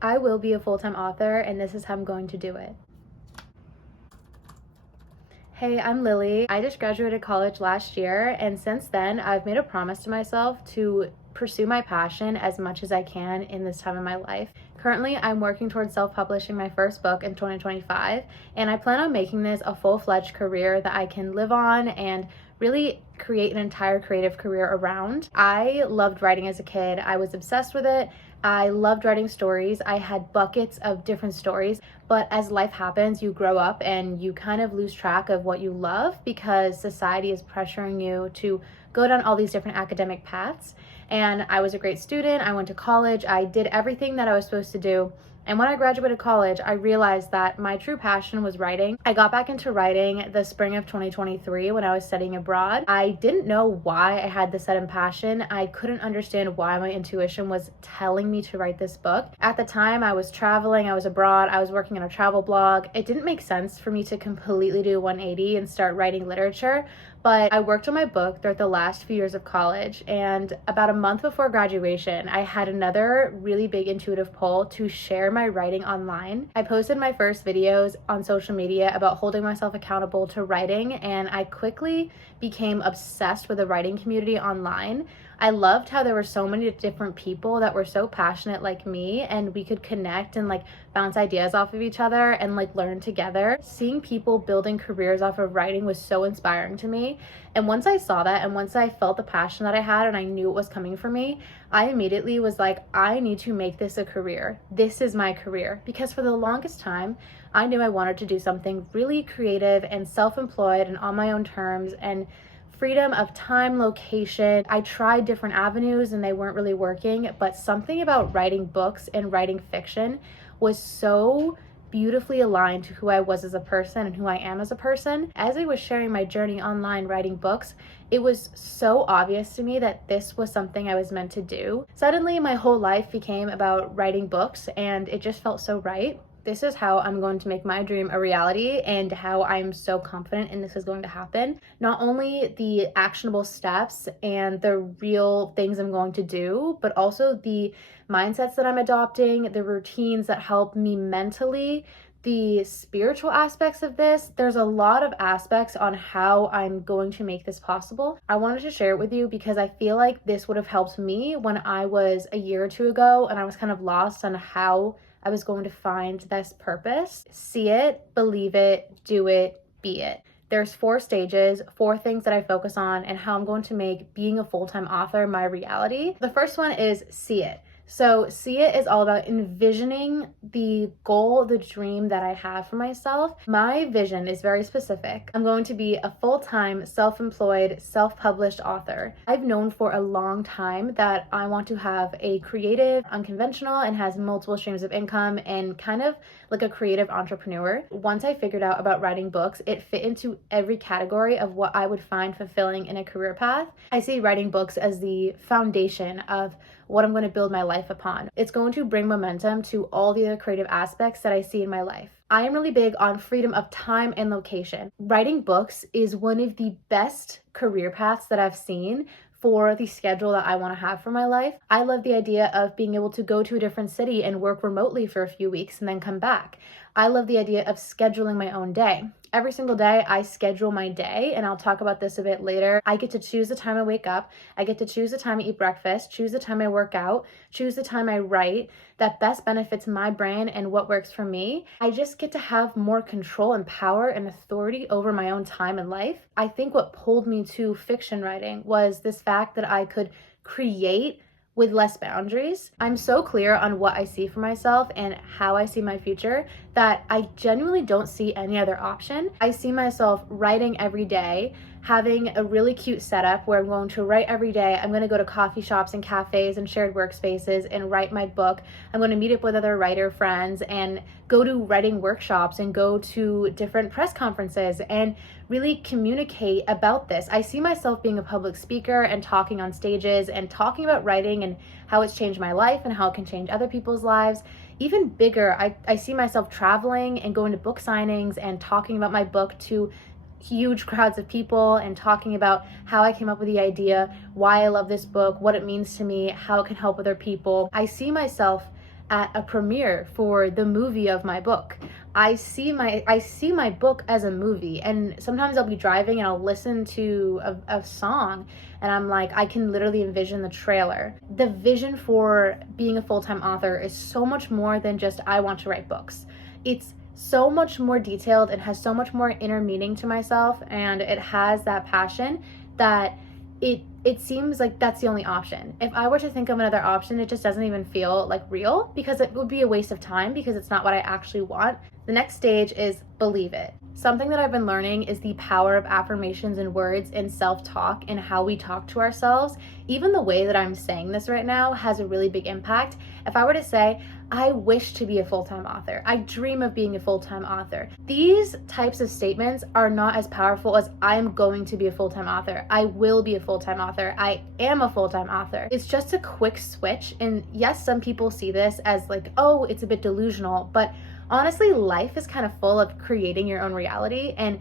I will be a full-time author, and this is how I'm going to do it. Hey, I'm Lily. I just graduated college last year, and since then, I've made a promise to myself to pursue my passion as much as I can in this time of my life. Currently, I'm working towards self-publishing my first book in 2025, and I plan on making this a full-fledged career that I can live on and really create an entire creative career around. I loved writing as a kid. I was obsessed with it. I loved writing stories. I had buckets of different stories, but as life happens, you grow up and you kind of lose track of what you love because society is pressuring you to go down all these different academic paths. And I was a great student. I went to college. I did everything that I was supposed to do. And when I graduated college, I realized that my true passion was writing. I got back into writing the spring of 2023 when I was studying abroad. I didn't know why I had this sudden passion. I couldn't understand why my intuition was telling me to write this book. At the time, I was traveling, I was abroad, I was working on a travel blog. It didn't make sense for me to completely do 180 and start writing literature. But I worked on my book throughout the last few years of college, and about a month before graduation, I had another really big intuitive pull to share my writing online. I posted my first videos on social media about holding myself accountable to writing, and I quickly became obsessed with the writing community online. I loved how there were so many different people that were so passionate like me, and we could connect and bounce ideas off of each other and learn together. Seeing people building careers off of writing was so inspiring to me. And once I saw that and once I felt the passion that I had and I knew it was coming for me, I immediately was like, I need to make this a career. This is my career. Because for the longest time, I knew I wanted to do something really creative and self-employed and on my own terms and freedom of time, location. I tried different avenues and they weren't really working, but something about writing books and writing fiction was so beautifully aligned to who I was as a person and who I am as a person. As I was sharing my journey online writing books, it was so obvious to me that this was something I was meant to do. Suddenly, my whole life became about writing books, and it just felt so right. This is how I'm going to make my dream a reality and how I'm so confident in this is going to happen. Not only the actionable steps and the real things I'm going to do, but also the mindsets that I'm adopting, the routines that help me mentally, the spiritual aspects of this. There's a lot of aspects on how I'm going to make this possible. I wanted to share it with you because I feel like this would have helped me when I was a year or two ago and I was kind of lost on how I was going to find this purpose. See it, believe it, do it, be it. There's 4 stages, 4 things that I focus on and how I'm going to make being a full-time author my reality. The first one is see it. So see it is all about envisioning the goal, the dream that I have for myself. My vision is very specific. I'm going to be a full-time, self-employed, self-published author. I've known for a long time that I want to have a creative, unconventional, and has multiple streams of income and kind of like a creative entrepreneur. Once I figured out about writing books, it fit into every category of what I would find fulfilling in a career path. I see writing books as the foundation of what I'm going to build my life upon. It's going to bring momentum to all the other creative aspects that I see in my life. I am really big on freedom of time and location. Writing books is one of the best career paths that I've seen for the schedule that I want to have for my life. I love the idea of being able to go to a different city and work remotely for a few weeks and then come back. I love the idea of scheduling my own day. Every single day, I schedule my day, and I'll talk about this a bit later. I get to choose the time I wake up. I get to choose the time I eat breakfast, choose the time I work out, choose the time I write that best benefits my brain and what works for me. I just get to have more control and power and authority over my own time and life. I think what pulled me to fiction writing was this fact that I could create with less boundaries. I'm so clear on what I see for myself and how I see my future that I genuinely don't see any other option. I see myself writing every day, having a really cute setup where I'm going to write every day. I'm going to go to coffee shops and cafes and shared workspaces and write my book. I'm going to meet up with other writer friends and go to writing workshops and go to different press conferences and really communicate about this. I see myself being a public speaker and talking on stages and talking about writing and how it's changed my life and how it can change other people's lives. Even bigger, I see myself traveling and going to book signings and talking about my book to huge crowds of people and talking about how I came up with the idea, why I love this book, what it means to me, how it can help other people. I see myself at a premiere for the movie of my book. I see my book as a movie, and sometimes I'll be driving and I'll listen to a song and I'm like, I can literally envision the trailer. The vision for being a full-time author is so much more than just I want to write books. It's so much more detailed and has so much more inner meaning to myself, and it has that passion that it seems like that's the only option. If I were to think of another option, it just doesn't even feel like real, because it would be a waste of time, because it's not what I actually want. The next stage is believe it. Something that I've been learning is the power of affirmations and words and self-talk and how we talk to ourselves. Even the way that I'm saying this right now has a really big impact. If I were to say, I wish to be a full-time author, I dream of being a full-time author, these types of statements are not as powerful as I'm going to be a full-time author, I will be a full-time author, I am a full-time author. It's just a quick switch. And yes, some people see this as like, oh, it's a bit delusional, but honestly, life is kind of full of creating your own reality, and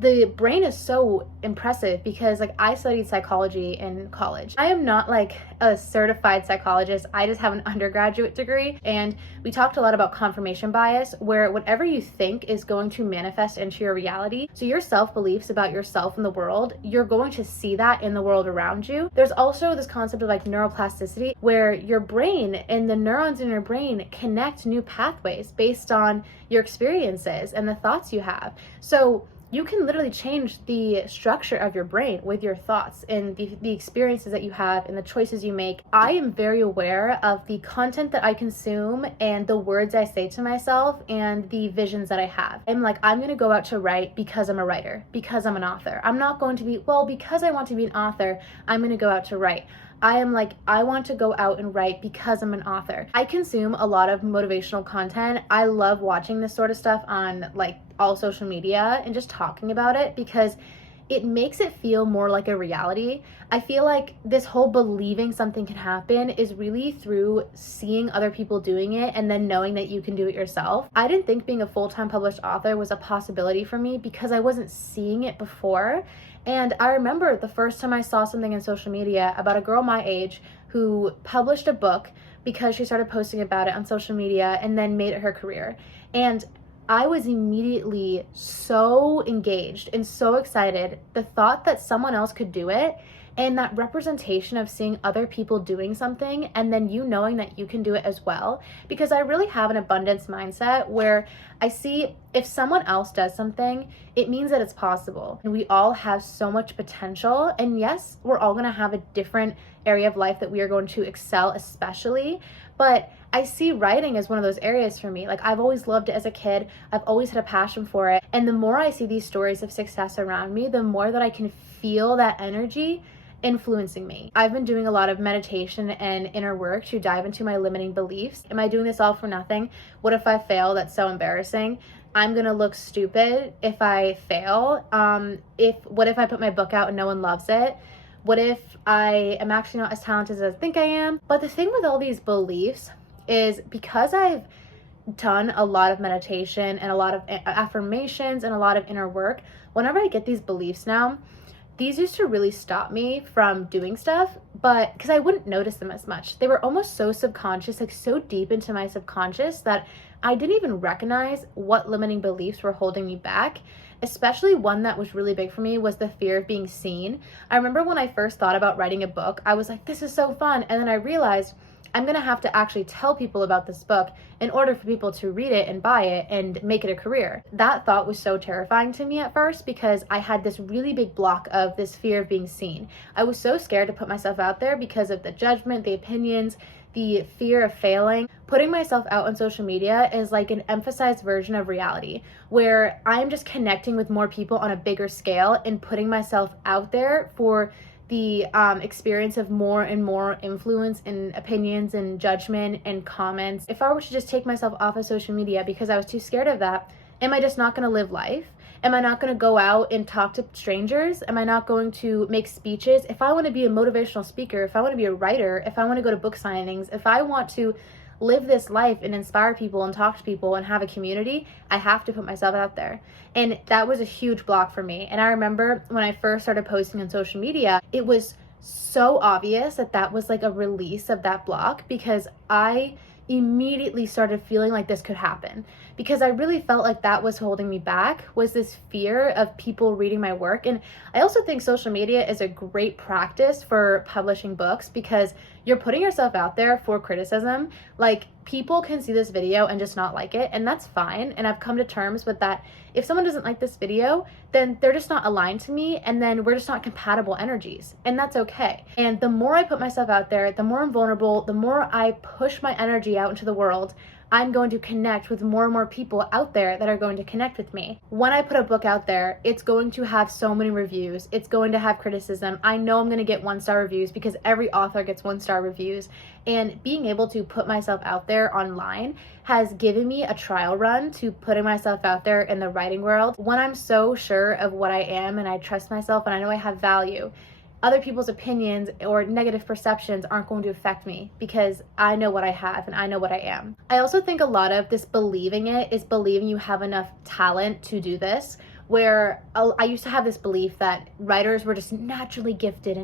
the brain is so impressive because like I studied psychology in college. I am not like a certified psychologist. I just have an undergraduate degree, and we talked a lot about confirmation bias, where whatever you think is going to manifest into your reality. So your self-beliefs about yourself and the world, you're going to see that in the world around you. There's also this concept of like neuroplasticity, where your brain and the neurons in your brain connect new pathways based on your experiences and the thoughts you have. So you can literally change the structure of your brain with your thoughts and the experiences that you have and the choices you make. I am very aware of the content that I consume and the words I say to myself and the visions that I have. I'm like, I'm going to go out to write because I'm a writer, because I'm an author. I'm not going to be, well, because I want to be an author, I'm going to go out to write. I am like, I want to go out and write because I'm an author. I consume a lot of motivational content. I love watching this sort of stuff on like all social media and just talking about it, because it makes it feel more like a reality. I feel like this whole believing something can happen is really through seeing other people doing it and then knowing that you can do it yourself. I didn't think being a full-time published author was a possibility for me because I wasn't seeing it before. And I remember the first time I saw something in social media about a girl my age who published a book because she started posting about it on social media and then made it her career. And I was immediately so engaged and so excited. The thought that someone else could do it, and that representation of seeing other people doing something and then you knowing that you can do it as well. Because I really have an abundance mindset where I see if someone else does something, it means that it's possible. And we all have so much potential. And yes, we're all gonna have a different area of life that we are going to excel especially. But I see writing as one of those areas for me. Like, I've always loved it as a kid. I've always had a passion for it. And the more I see these stories of success around me, the more that I can feel that energy influencing me. I've been doing a lot of meditation and inner work to dive into my limiting beliefs. Am I doing this all for nothing? What if I fail? That's so embarrassing. I'm gonna look stupid if I fail. What if I put my book out and no one loves it? What if I am actually not as talented as I think I am? But the thing with all these beliefs is, because I've done a lot of meditation and a lot of affirmations and a lot of inner work, whenever I get these beliefs now, these used to really stop me from doing stuff, but because I wouldn't notice them as much. They were almost so subconscious, like so deep into my subconscious, that I didn't even recognize what limiting beliefs were holding me back. Especially one that was really big for me was the fear of being seen. I remember when I first thought about writing a book, I was like, this is so fun. And then I realized I'm gonna have to actually tell people about this book in order for people to read it and buy it and make it a career. That thought was so terrifying to me at first, because I had this really big block of this fear of being seen. I was so scared to put myself out there because of the judgment, the opinions, the fear of failing. Putting myself out on social media is like an emphasized version of reality, where I'm just connecting with more people on a bigger scale and putting myself out there for the experience of more and more influence and opinions and judgment and comments. If I were to just take myself off of social media because I was too scared of that, am I just not going to live life? Am I not going to go out and talk to strangers? Am I not going to make speeches? If I want to be a motivational speaker, if I want to be a writer, if I want to go to book signings, if I want to live this life and inspire people and talk to people and have a community, I have to put myself out there. And that was a huge block for me. And I remember when I first started posting on social media, it was so obvious that that was like a release of that block, because I immediately started feeling like this could happen, because I really felt like that was holding me back, was this fear of people reading my work. And I also think social media is a great practice for publishing books, because you're putting yourself out there for criticism. Like, people can see this video and just not like it, and that's fine. And I've come to terms with that. If someone doesn't like this video, then they're just not aligned to me, and then we're just not compatible energies, and that's okay. And the more I put myself out there, the more I'm vulnerable, the more I push my energy out into the world, I'm going to connect with more and more people out there that are going to connect with me. When I put a book out there, it's going to have so many reviews. It's going to have criticism. I know I'm going to get 1-star reviews, because every author gets 1-star reviews. And being able to put myself out there online has given me a trial run to putting myself out there in the writing world. When I'm so sure of what I am and I trust myself and I know I have value, other people's opinions or negative perceptions aren't going to affect me, because I know what I have and I know what I am. I also think a lot of this believing it is believing you have enough talent to do this, where I used to have this belief that writers were just naturally gifted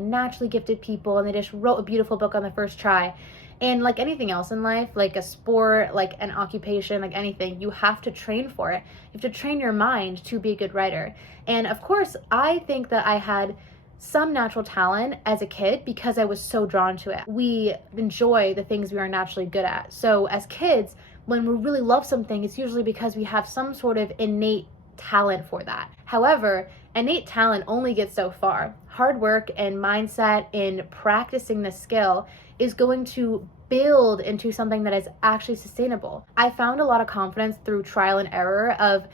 people, and they just wrote a beautiful book on the first try. And like anything else in life, like a sport, like an occupation, like anything, you have to train for it. You have to train your mind to be a good writer. And of course, I think that I had some natural talent as a kid, because I was so drawn to it. We enjoy the things we are naturally good at. So as kids, when we really love something, it's usually because we have some sort of innate talent for that. However, innate talent only gets so far. Hard work and mindset in practicing the skill is going to build into something that is actually sustainable. I found a lot of confidence through trial and error of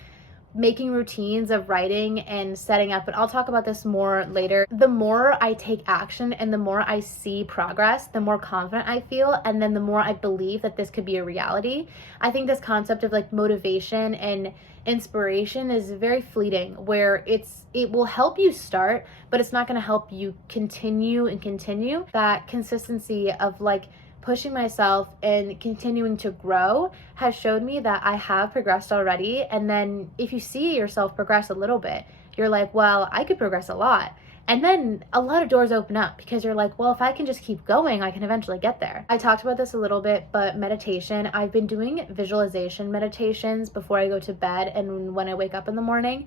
making routines of writing and setting up, but I'll talk about this more later. The more I take action and the more I see progress, the more confident I feel, and then the more I believe that this could be a reality. I think this concept of like motivation and inspiration is very fleeting, where it will help you start, but it's not going to help you continue and continue. That consistency of like pushing myself and continuing to grow has showed me that I have progressed already. And then if you see yourself progress a little bit, you're like, well, I could progress a lot. And then a lot of doors open up, because you're like, well, if I can just keep going, I can eventually get there. I talked about this a little bit, but meditation, I've been doing visualization meditations before I go to bed and when I wake up in the morning.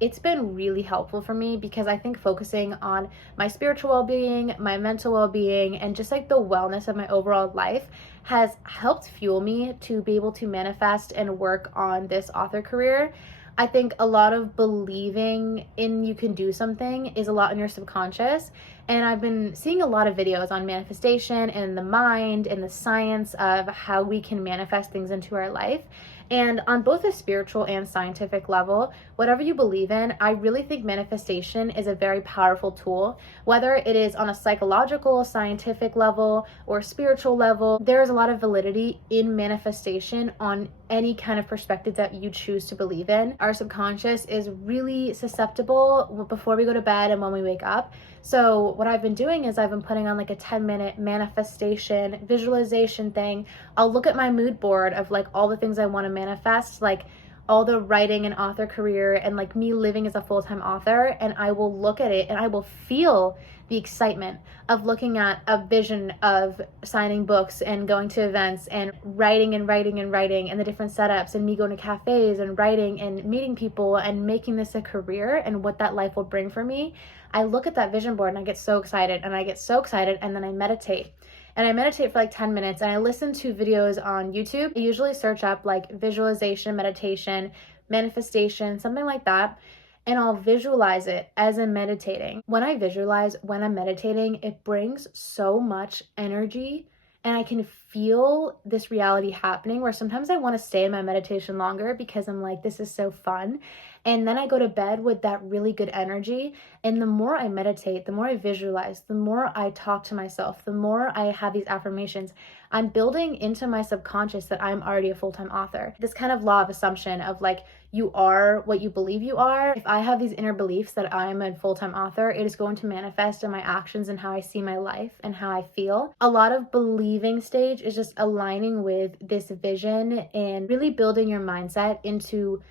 It's been really helpful for me, because I think focusing on my spiritual well-being, my mental well-being, and just like the wellness of my overall life has helped fuel me to be able to manifest and work on this author career. I think a lot of believing in you can do something is a lot in your subconscious. And I've been seeing a lot of videos on manifestation and the mind and the science of how we can manifest things into our life. And on both a spiritual and scientific level, whatever you believe in, I really think manifestation is a very powerful tool. Whether it is on a psychological, scientific level, or spiritual level, there is a lot of validity in manifestation on any kind of perspective that you choose to believe in. Our subconscious is really susceptible before we go to bed and when we wake up. So what I've been doing is I've been putting on like a 10-minute manifestation visualization thing. I'll look at my mood board of like all the things I want to manifest, like all the writing and author career and like me living as a full-time author, and I will look at it and I will feel the excitement of looking at a vision of signing books and going to events and writing and the different setups, and me going to cafes and writing and meeting people and making this a career and what that life will bring for me. I look at that vision board and I get so excited and then I meditate. And I meditate for like 10 minutes and I listen to videos on YouTube. I usually search up like visualization, meditation, manifestation, something like that. And I'll visualize it as I'm meditating. When I visualize when I'm meditating, it brings so much energy, and I can feel this reality happening, where sometimes I want to stay in my meditation longer because I'm like, this is so fun. And then I go to bed with that really good energy. And the more I meditate, the more I visualize, the more I talk to myself, the more I have these affirmations, I'm building into my subconscious that I'm already a full-time author. This kind of law of assumption of like, you are what you believe you are. If I have these inner beliefs that I'm a full-time author, it is going to manifest in my actions and how I see my life and how I feel. A lot of believing stage is just aligning with this vision and really building your mindset into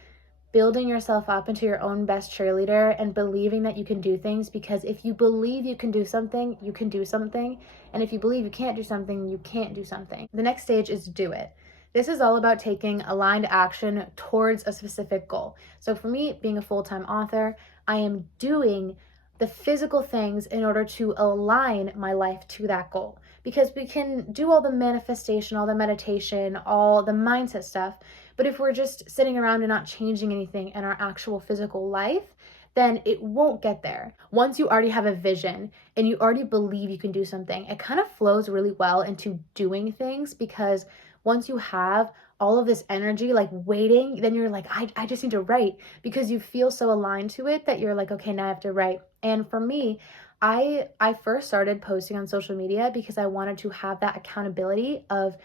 building yourself up into your own best cheerleader and believing that you can do things, because if you believe you can do something, you can do something. And if you believe you can't do something, you can't do something. The next stage is do it. This is all about taking aligned action towards a specific goal. So for me, being a full-time author, I am doing the physical things in order to align my life to that goal. Because we can do all the manifestation, all the meditation, all the mindset stuff, but if we're just sitting around and not changing anything in our actual physical life, then it won't get there. Once you already have a vision and you already believe you can do something, it kind of flows really well into doing things, because once you have all of this energy like waiting, then you're like, I just need to write, because you feel so aligned to it that you're like, okay, now I have to write. And for me, I first started posting on social media because I wanted to have that accountability of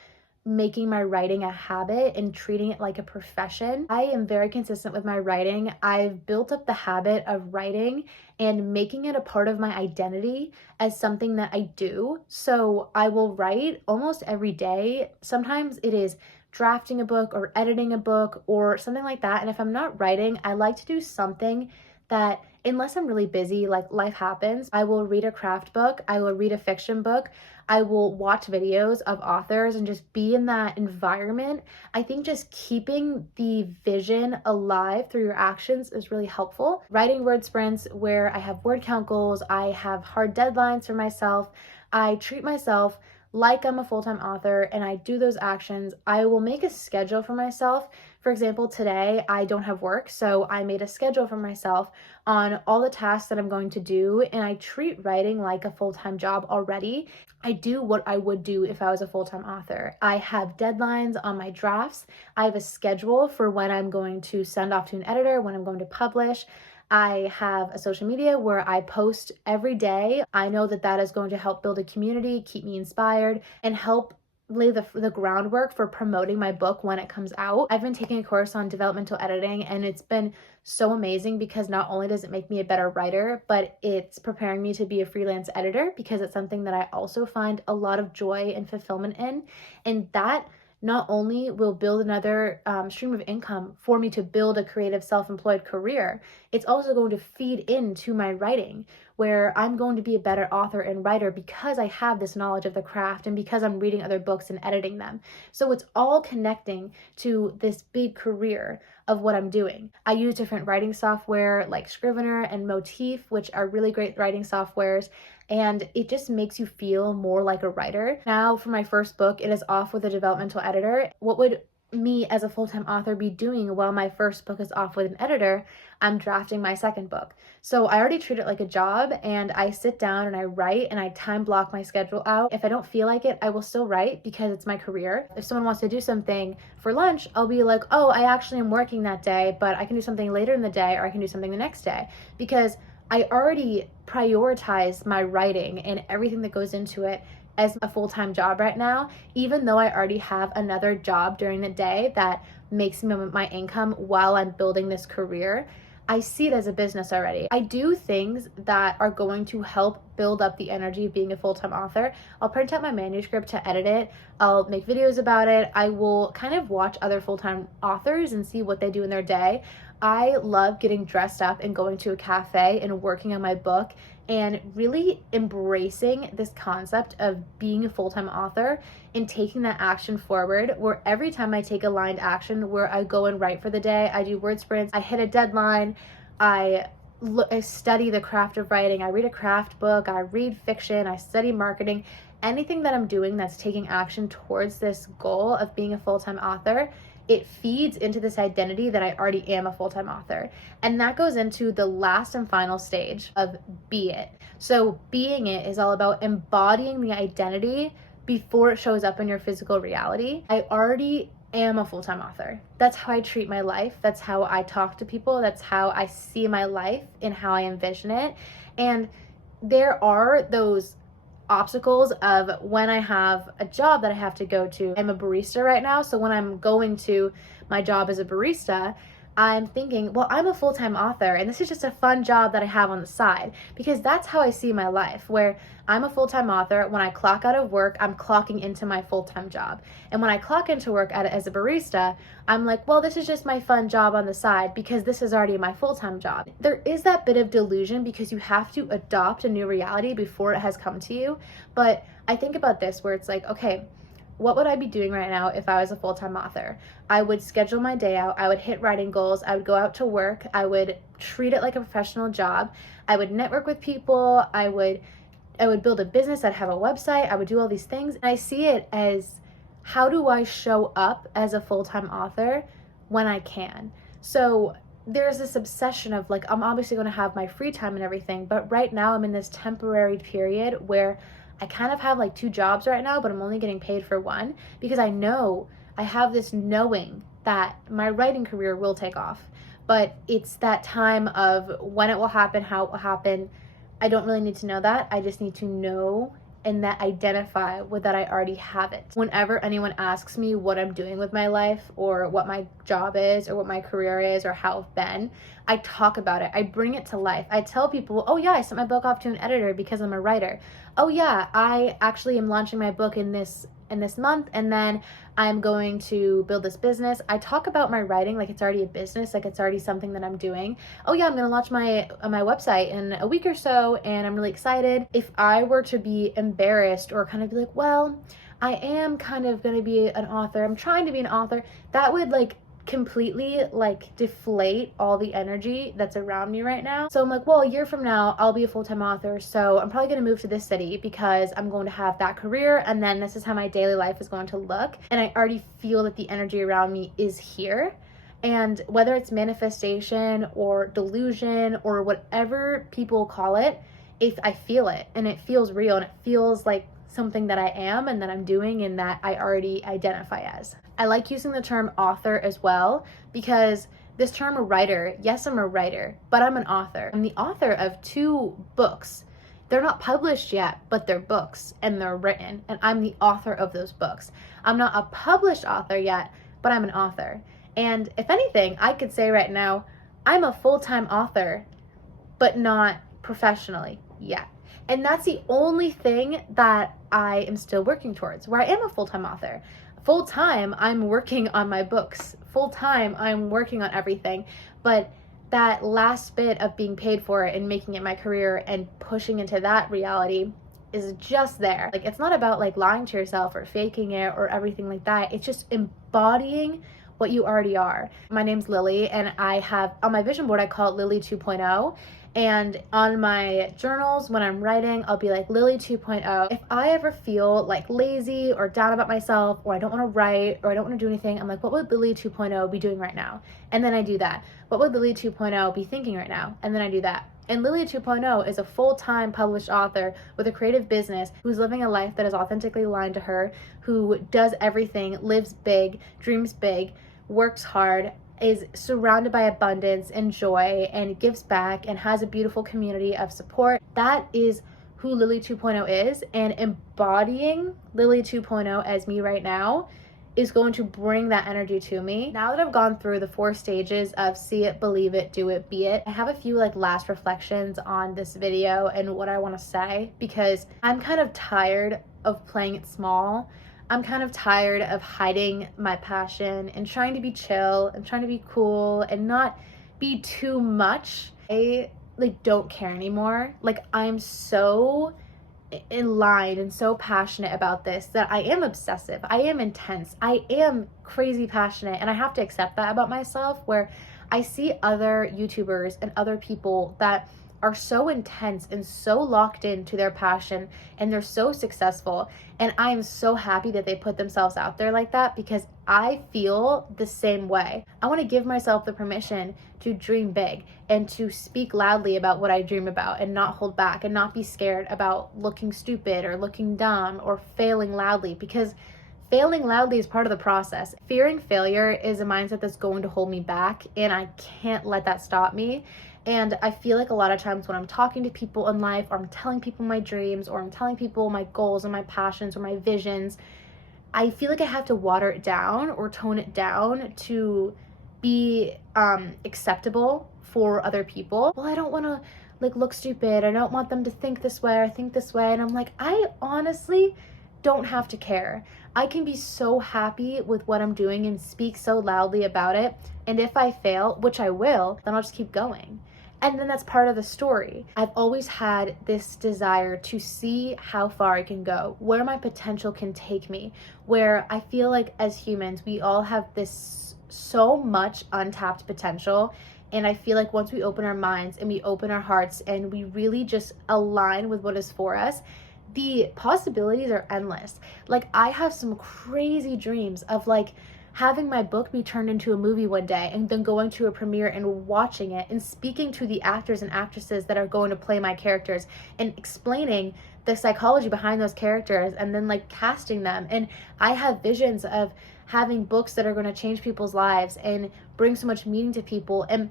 making my writing a habit and treating it like a profession. I am very consistent with my writing. I've built up the habit of writing and making it a part of my identity as something that I do. So I will write almost every day. Sometimes it is drafting a book or editing a book or something like that. And if I'm not writing, I like to do something that, unless I'm really busy, like life happens, I will read a craft book, I will read a fiction book, I will watch videos of authors and just be in that environment. I think just keeping the vision alive through your actions is really helpful. Writing word sprints where I have word count goals, I have hard deadlines for myself, I treat myself like I'm a full-time author and I do those actions. I will make a schedule for myself. For example, today I don't have work, so I made a schedule for myself on all the tasks that I'm going to do, and I treat writing like a full-time job already. I do what I would do if I was a full-time author. I have deadlines on my drafts. I have a schedule for when I'm going to send off to an editor, when I'm going to publish. I have a social media where I post every day. I know that that is going to help build a community, keep me inspired, and help lay the groundwork for promoting my book when it comes out. I've been taking a course on developmental editing, and it's been so amazing because not only does it make me a better writer, but it's preparing me to be a freelance editor, because it's something that I also find a lot of joy and fulfillment in. And that not only will build another stream of income for me to build a creative self-employed career, it's also going to feed into my writing, where I'm going to be a better author and writer because I have this knowledge of the craft and because I'm reading other books and editing them. So it's all connecting to this big career of what I'm doing. I use different writing software like Scrivener and Motif, which are really great writing softwares, and it just makes you feel more like a writer. Now, for my first book, it is off with a developmental editor. What would me as a full-time author be doing while my first book is off with an editor? I'm drafting my second book. So I already treat it like a job, and I sit down and I write and I time block my schedule out. If I don't feel like it, I will still write because it's my career. If someone wants to do something for lunch, I'll be like, oh, I actually am working that day, but I can do something later in the day, or I can do something the next day, because I already prioritize my writing and everything that goes into it as a full-time job right now, even though I already have another job during the day that makes me my income while I'm building this career. I see it as a business already. I do things that are going to help build up the energy of being a full-time author. I'll print out my manuscript to edit it. I'll make videos about it. I will kind of watch other full-time authors and see what they do in their day. I love getting dressed up and going to a cafe and working on my book and really embracing this concept of being a full-time author and taking that action forward, where every time I take aligned action, where I go and write for the day, I do word sprints, I hit a deadline, I study the craft of writing, I read a craft book, I read fiction, I study marketing. Anything that I'm doing that's taking action towards this goal of being a full-time author, it feeds into this identity that I already am a full-time author. And that goes into the last and final stage of be it. So being it is all about embodying the identity before it shows up in your physical reality. I already am a full-time author. That's how I treat my life. That's how I talk to people. That's how I see my life and how I envision it. And there are those obstacles of when I have a job that I have to go to. I'm a barista right now, so when I'm going to my job as a barista, I'm thinking, well, I'm a full-time author and this is just a fun job that I have on the side, because that's how I see my life, where I'm a full-time author. When I clock out of work, I'm clocking into my full-time job. And when I clock into work as a barista, I'm like, well, this is just my fun job on the side because this is already my full-time job. There is that bit of delusion because you have to adopt a new reality before it has come to you. But I think about this where it's like, okay, what would I be doing right now if I was a full-time author? I would schedule my day out. I would hit writing goals. I would go out to work. I would treat it like a professional job. I would network with people. I would build a business. I'd have a website. I would do all these things. And I see it as, how do I show up as a full-time author when I can? So there's this obsession of like, I'm obviously going to have my free time and everything, but right now I'm in this temporary period where I kind of have like 2 jobs right now, but I'm only getting paid for one because I know, I have this knowing that my writing career will take off. But it's that time of when it will happen, how it will happen. I don't really need to know that. I just need to know and that identify with that I already have it. Whenever anyone asks me what I'm doing with my life or what my job is or what my career is or how I've been, I talk about it. I bring it to life. I tell people, oh yeah, I sent my book off to an editor because I'm a writer. Oh yeah, I actually am launching my book in this month, and then I'm going to build this business. I talk about my writing like it's already a business, like it's already something that I'm doing. Oh yeah, I'm gonna launch my website in a week or so, and I'm really excited. If I were to be embarrassed or kind of be like, well, I am kind of gonna be an author, I'm trying to be an author, that would like completely like deflate all the energy that's around me right now. So I'm like, well, a year from now I'll be a full-time author, so I'm probably going to move to this city because I'm going to have that career, and then this is how my daily life is going to look, and I already feel that the energy around me is here. And whether it's manifestation or delusion or whatever people call it, if I feel it and it feels real and it feels like something that I am and that I'm doing and that I already identify as. I like using the term author as well because this term writer, yes, I'm a writer, but I'm an author. I'm the author of 2 books. They're not published yet, but they're books and they're written, and I'm the author of those books. I'm not a published author yet, but I'm an author. And if anything, I could say right now, I'm a full-time author, but not professionally yet. And that's the only thing that I am still working towards, where I am a full-time author. Full-time, I'm working on my books. Full-time, I'm working on everything. But that last bit of being paid for it and making it my career and pushing into that reality is just there. Like, it's not about like lying to yourself or faking it or everything like that. It's just embodying what you already are. My name's Lily, and I have, on my vision board, I call it Lily 2.0. And on my journals, when I'm writing, I'll be like Lily 2.0. If I ever feel like lazy or down about myself, or I don't want to write, or I don't want to do anything, I'm like, what would Lily 2.0 be doing right now? And then I do that. What would Lily 2.0 be thinking right now? And then I do that. And Lily 2.0 is a full-time published author with a creative business who's living a life that is authentically aligned to her, who does everything, lives big, dreams big, works hard, is surrounded by abundance and joy, and gives back and has a beautiful community of support. That is who Lily 2.0 is, and embodying Lily 2.0 as me right now is going to bring that energy to me. Now that I've gone through the 4 stages of see it, believe it, do it, be it, I have a few like last reflections on this video and what I want to say, because I'm kind of tired of playing it small. I'm kind of tired of hiding my passion and trying to be chill and trying to be cool and not be too much. I like don't care anymore. Like, I'm so in line and so passionate about this that I am obsessive. I am intense. I am crazy passionate, and I have to accept that about myself, where I see other YouTubers and other people that are so intense and so locked into their passion, and they're so successful, and I'm so happy that they put themselves out there like that, because I feel the same way. I want to give myself the permission to dream big and to speak loudly about what I dream about and not hold back and not be scared about looking stupid or looking dumb or failing loudly, because failing loudly is part of the process. Fearing failure is a mindset that's going to hold me back, and I can't let that stop me. And I feel like a lot of times when I'm talking to people in life, or I'm telling people my dreams, or I'm telling people my goals and my passions or my visions, I feel like I have to water it down or tone it down to be acceptable for other people. Well, I don't want to like look stupid. I don't want them to think this way or think this way. And I'm like, I honestly don't have to care. I can be so happy with what I'm doing and speak so loudly about it. And if I fail, which I will, then I'll just keep going. And then that's part of the story. I've always had this desire to see how far I can go, where my potential can take me, where I feel like as humans, we all have this so much untapped potential. And I feel like once we open our minds and we open our hearts and we really just align with what is for us, the possibilities are endless. Like, I have some crazy dreams of like having my book be turned into a movie one day and then going to a premiere and watching it and speaking to the actors and actresses that are going to play my characters and explaining the psychology behind those characters and then like casting them. And I have visions of having books that are going to change people's lives and bring so much meaning to people. And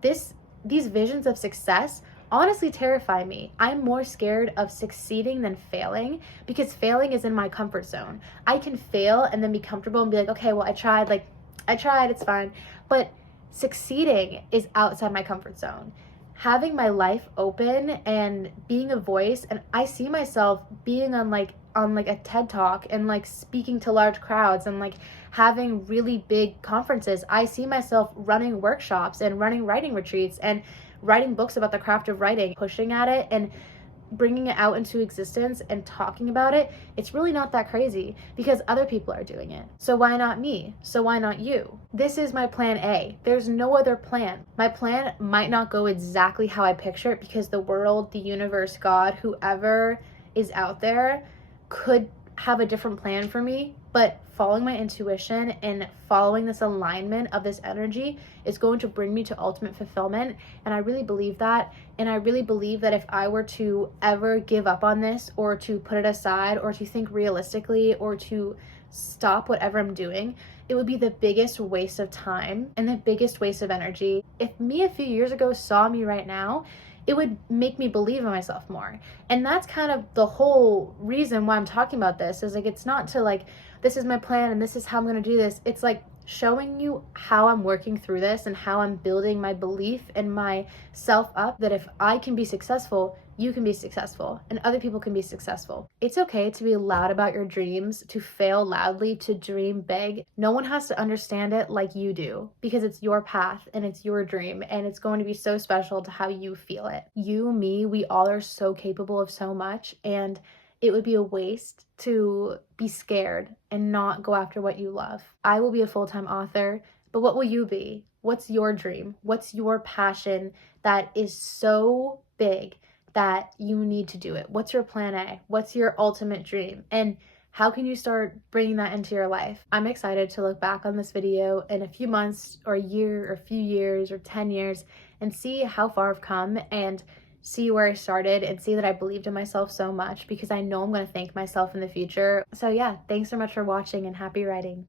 these visions of success honestly terrify me. I'm more scared of succeeding than failing because failing is in my comfort zone. I can fail and then be comfortable and be like, okay, well, I tried, it's fine. But succeeding is outside my comfort zone. Having my life open and being a voice, and I see myself being on a TED Talk and like speaking to large crowds and like having really big conferences. I see myself running workshops and running writing retreats and writing books about the craft of writing, pushing at it and bringing it out into existence and talking about it. It's really not that crazy because other people are doing it. So why not me? So why not you? This is my plan A. There's no other plan. My plan might not go exactly how I picture it because the world, the universe, God, whoever is out there could have a different plan for me, but following my intuition and following this alignment of this energy is going to bring me to ultimate fulfillment. And I really believe that. And I really believe that if I were to ever give up on this or to put it aside or to think realistically or to stop whatever I'm doing, it would be the biggest waste of time and the biggest waste of energy. If me a few years ago saw me right now, it would make me believe in myself more. And that's kind of the whole reason why I'm talking about this, is like, it's not to like, this is my plan and this is how I'm going to do this. It's like showing you how I'm working through this and how I'm building my belief and myself up that if I can be successful, you can be successful and other people can be successful. It's okay to be loud about your dreams, to fail loudly, to dream big. No one has to understand it like you do because it's your path and it's your dream and it's going to be so special to how you feel it. You, me, we all are so capable of so much, and it would be a waste to be scared and not go after what you love. I will be a full-time author, but what will you be? What's your dream? What's your passion that is so big that you need to do it? What's your plan A? What's your ultimate dream? And how can you start bringing that into your life? I'm excited to look back on this video in a few months or a year or a few years or 10 years and see how far I've come and see where I started and see that I believed in myself so much, because I know I'm going to thank myself in the future. So yeah, thanks so much for watching and happy writing.